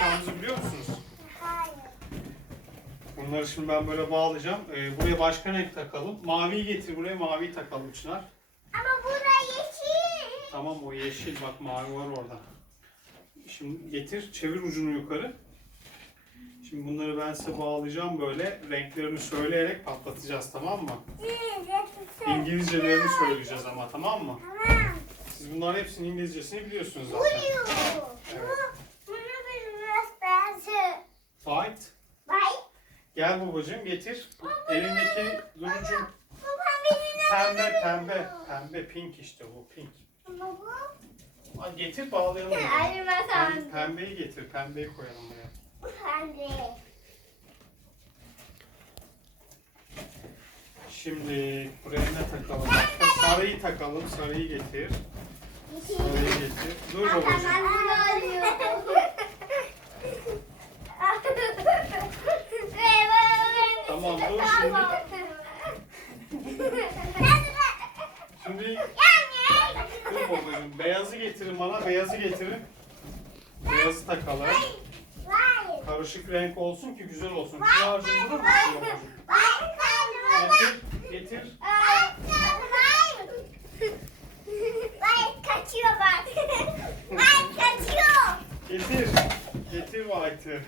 yapacağımızı biliyor musunuz? Hayır. Bunları şimdi ben böyle bağlayacağım. Ee, buraya başka renk takalım. Maviyi getir buraya maviyi takalım Çınar. Ama burada yeşil. Tamam o yeşil bak mavi var orada. Şimdi getir çevir ucunu yukarı. Şimdi bunları ben size bağlayacağım böyle renklerini söyleyerek patlatacağız tamam mı? İngilizcelerini söyleyeceğiz ama tamam mı? Tamam. Siz bunların hepsinin İngilizcesini biliyorsunuz zaten. Evet. White. Bay. Gel babacığım getir. Elindeki durucu Babam beni pembe pembe pembe pink işte bu pink. Bu. Hadi getir bağlayalım. Ayrıma Pem- sandım. Pembeyi getir pembeyi koyalım buraya. Pembe. Şimdi buraya ne takalım? Sarıyı takalım. Sarıyı getir. Sarıyı getir. Dur babacığım. Tamam dur şimdi. Dur babacığım. Beyazı getirin bana. Beyazı getirin. Beyazı takalım. Karışık renk olsun ki güzel olsun. Çınar'cığım durur musun babacığım? Getir. Getir. Kaçıyor bak. Ay kaçıyor. Getir. Getir White'ı.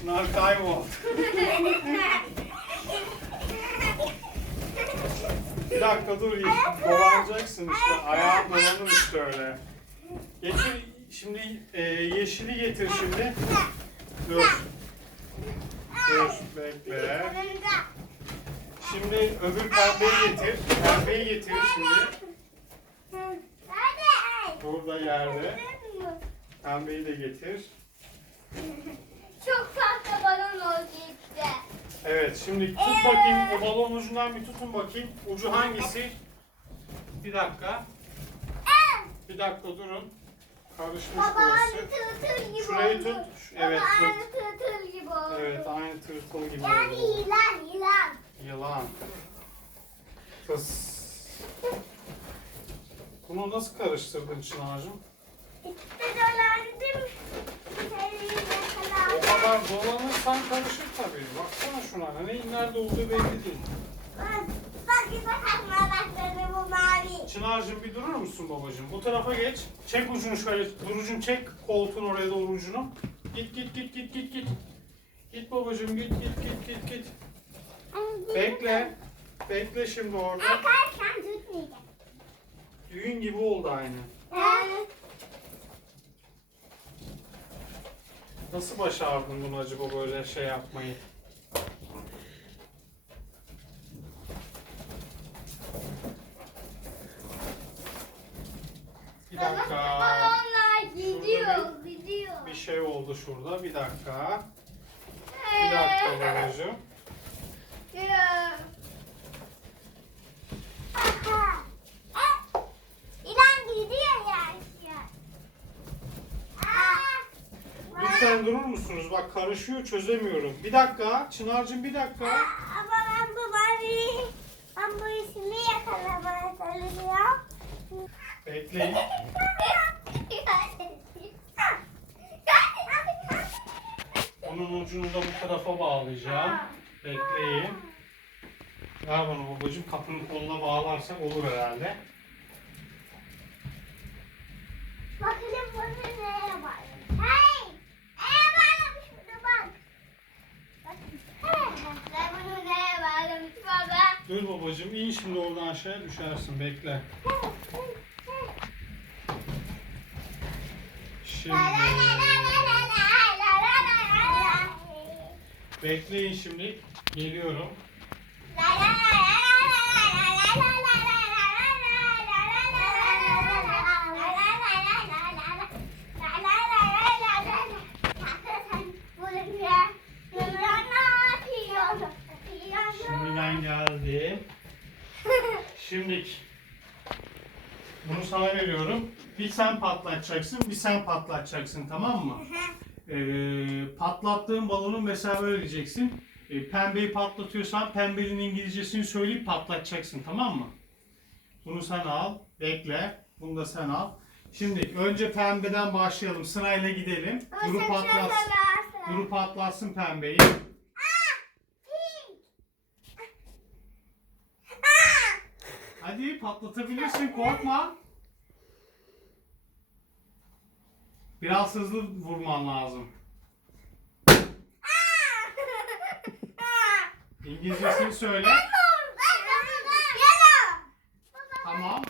Çınar kayboldu. Bir dakika dur. Dolanacaksın işte. Ayağın dolanır işte öyle. Getir. Şimdi e, yeşili getir şimdi. Dur. Dur. Bekle. Şimdi öbür pembeyi getir. Pembeyi getir şimdi. Burada yerde. Pembeyi de getir. Çok tatlı balon oldu işte. Evet şimdi tut bakayım o balon ucundan bir tutun bakayım. Ucu hangisi? Bir dakika. Bir dakika durun. Karışmış Baba burası. aynı tırtıl gibi Şurayı oldu. tut. Evet, Baba tut. aynı tırtıl gibi oldu. Evet aynı tırtıl gibi Yani oldu. yılan yılan. Yılan. Fıs. Bunu nasıl karıştırdın Çınar'cığım? İşte dolandım. Dolanırsan karışır tabii. Baksana şuna. Neyin nerede olduğu belli değil. Bak bak bakma başladı bu mavi. Çınar'cığım bir durur musun babacığım? Bu tarafa geç. Çek ucunu şöyle. Durucun çek koltuğun oraya doğru ucunu. Git git git git git git. Git babacığım git git git git git. Bekle. Bekle şimdi orada. Akarsan tutmayacak. Düğün gibi oldu aynı. Evet. Nasıl başardın bunu acaba böyle şey yapmayı? Bir dakika. Balonlar gidiyor, gidiyor. Bir şey oldu şurada. Bir dakika. Bir dakika babacığım. Ya. Aha. Eh, İlan gidiyor ya. Aa. Lütfen durur musunuz? Bak karışıyor çözemiyorum. Bir dakika. Çınar'cığım bir dakika. Ama ben bu mavi, ben bu ismi yakalamaya çalışıyorum. Bekleyin. Bunun ucunu da bu tarafa bağlayacağım. Bekleyin. Ver bana babacığım. Kapının koluna bağlarsak olur herhalde. Bakalım bunu neye Dur babacım in şimdi oradan aşağı düşersin bekle. Şimdi... Bekleyin şimdi. Geliyorum. Şimdi bunu sana veriyorum. Bir sen patlatacaksın, bir sen patlatacaksın tamam mı? Ee, patlattığın balonu mesela böyle diyeceksin. Ee, pembeyi patlatıyorsan pembenin İngilizcesini söyleyip patlatacaksın tamam mı? Bunu sen al, bekle. Bunu da sen al. Şimdi önce pembeden başlayalım. Sırayla gidelim. Duru patlatsın. Duru patlatsın pembeyi. Hadi patlatabilirsin korkma. Biraz hızlı vurman lazım. İngilizcesini söyle. Tamam.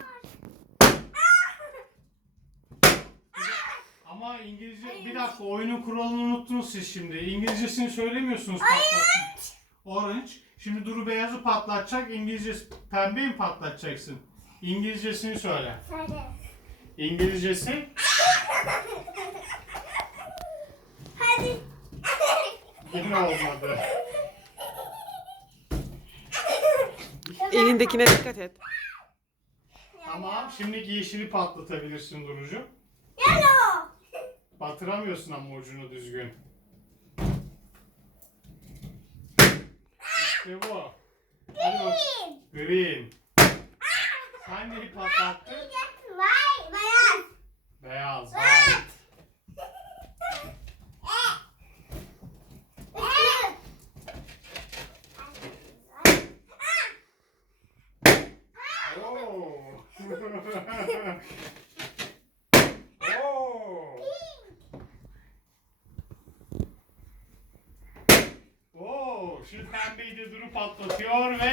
Ama İngilizce bir dakika oyunun kuralını unuttunuz siz şimdi. İngilizcesini söylemiyorsunuz patlatın. Orange. Şimdi Duru beyazı patlatacak. İngilizce pembeyi mi patlatacaksın? İngilizcesini söyle. İngilizcesi Hadi. yine olmadı. Elindekine dikkat et. Tamam. Şimdi yeşili patlatabilirsin Durucu. Yellow. Batıramıyorsun ama ucunu düzgün. İşte bu. Hadi bak. Green. Sen neyi patlattın? Vay, beyaz. Beyaz. White. White. Oo. Oo. Oo, şimdi pembeyi de durup patlatıyor ve